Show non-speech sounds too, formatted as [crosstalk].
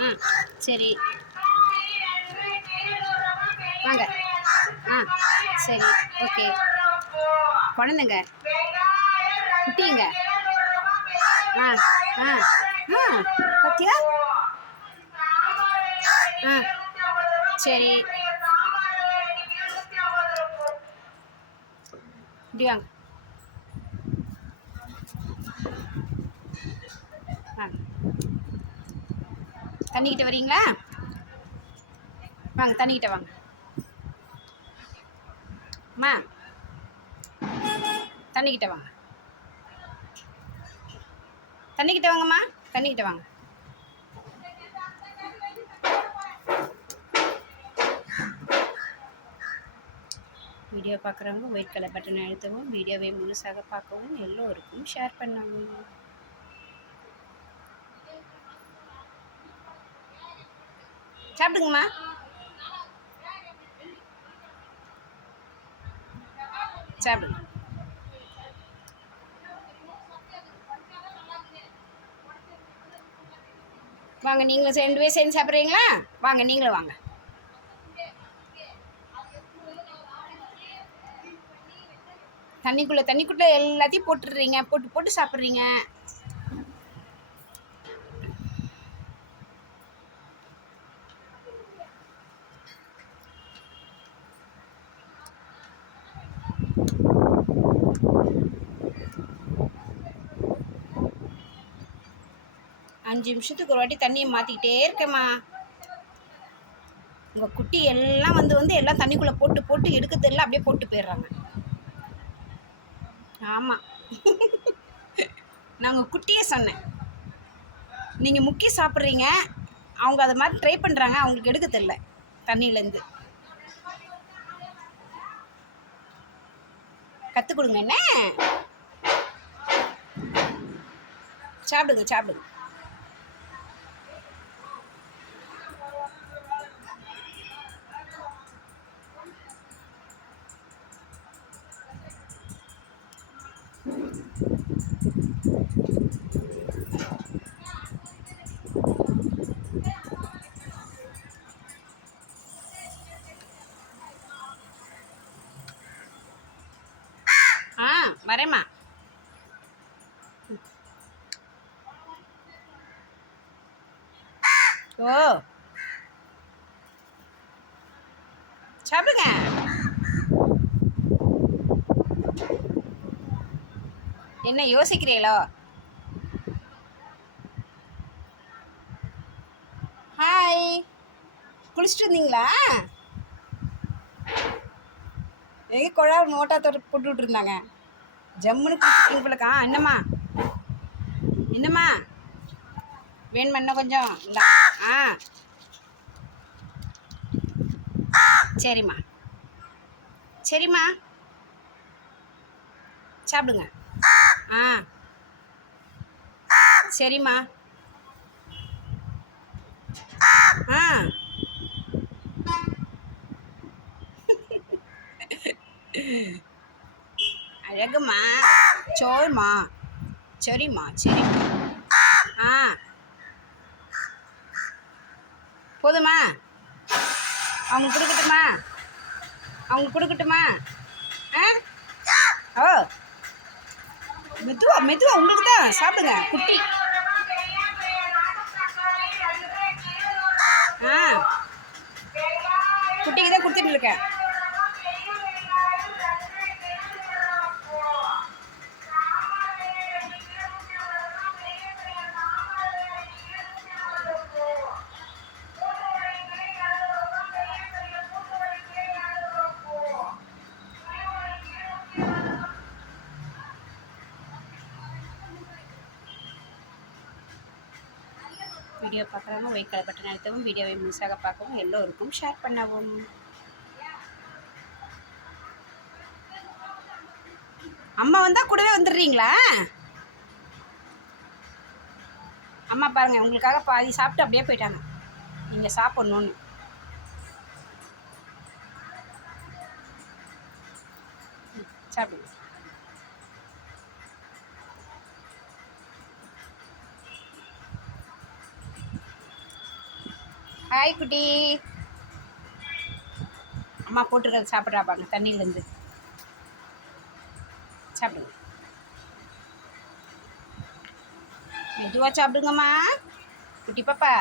ஆ சரி. வாங்க. ஆ சரி ஓகே. குழந்தைங்க குட்டிங்க. ஆ ஆ ஆ பத்தியா? ஆ சரி. இப்படி வாங்க. தண்ணிக்கிட்ட வரீங்களா? வாங்க தண்ணிக்கிட்ட வாங்க. அம்மா தண்ணிக்கிட்ட வாங்க. தண்ணிக்கிட்ட வாங்கம்மா தண்ணிக்கிட்ட வாங்க. வீடியோ பார்க்குறவங்க ஒயிட் கலர் பட்டன் அழுத்தவும் வீடியோவை முழுசாக பார்க்கவும் எல்லோருக்கும் ஷேர் பண்ணவும். சாப்பிடுங்கம்மா. சாப்பிடுங்க. வாங்க நீங்களும் ரெண்டு பேர் சேர்ந்து சாப்பிட்றீங்களா? வாங்க நீங்களும் வாங்க. தண்ணிக்குள்ளே தண்ணிக்குள்ளே எல்லாத்தையும் போட்டுடுறீங்க. போட்டு போட்டு சாப்பிட்றீங்க. அஞ்சு நிமிஷத்துக்கு ஒரு வாட்டி தண்ணியை மாற்றிக்கிட்டே இருக்கேம்மா. உங்கள் குட்டி எல்லாம் வந்து வந்து எல்லாம் தண்ணிக்குள்ளே போட்டு போட்டு எடுக்கிறதெல்லாம் அப்படியே போட்டு போயிடுறாங்க. ஆமாம் நான் உங்கள் குட்டியே சொன்னேன். நீங்கள் முக்கி சாப்பிட்றீங்க. அவங்க அதை மாதிரி ட்ரை பண்ணுறாங்க அவங்களுக்கு எடுக்க தெரில தண்ணியிலேருந்து. கற்றுக் கொடுங்க என்ன? சாப்பிடுங்க சாப்பிடுங்க. வரேம்மா. ஓ. சாப்பிடுங்க. என்ன யோசிக்கிறீங்களோ? ஹாய் குளிச்சுட்டு இருந்தீங்களா எங்கே குழா மோட்டா தொட்டு போட்டு விட்டுருந்தாங்க ஜம்முன்னு குளிச்சுட்டு போலக்கா. என்னம்மா? என்னம்மா? வேணுமா இன்னும் கொஞ்சம்? இந்தா. ஆ. சரிம்மா. சரிம்மா. சாப்பிடுங்க. ஆ. சரிம்மா. ஆ. [laughs] அழகுமா சோர்மா சரிம்மா சரிம்மா ஆ. போதுமா? அவங்க கொடுக்கட்டுமா? அவங்க கொடுக்கட்டுமா? ஆ? ஓ. மெதுவா மெதுவா உங்களுக்கு தான். சாப்பிடுங்க. குட்டி. ஆ. குட்டிக்கு தான் கொடுத்துட்டு இருக்கேன். வீடியோ பார்க்குறவங்க ஒயிட் கலர் பட்டன் அழுத்தவும் வீடியோவை முழுசாக பார்க்கவும் எல்லோருக்கும் ஷேர் பண்ணவும். அம்மா வந்தால் கூடவே வந்துடுறீங்களா? அம்மா பாருங்கள் உங்களுக்காக பாதி சாப்பிட்டு அப்படியே போயிட்டாங்க. நீங்கள் சாப்பிட்ணுன்னு சாப்பிடுங்க. ஹாய் குட்டி. அம்மா போட்டுருக்கிறது சாப்பிட்றா பாருங்க தண்ணியிலேருந்து. சாப்பிடுங்க. மெதுவாக சாப்பிடுங்கம்மா. குட்டி பாப்பா.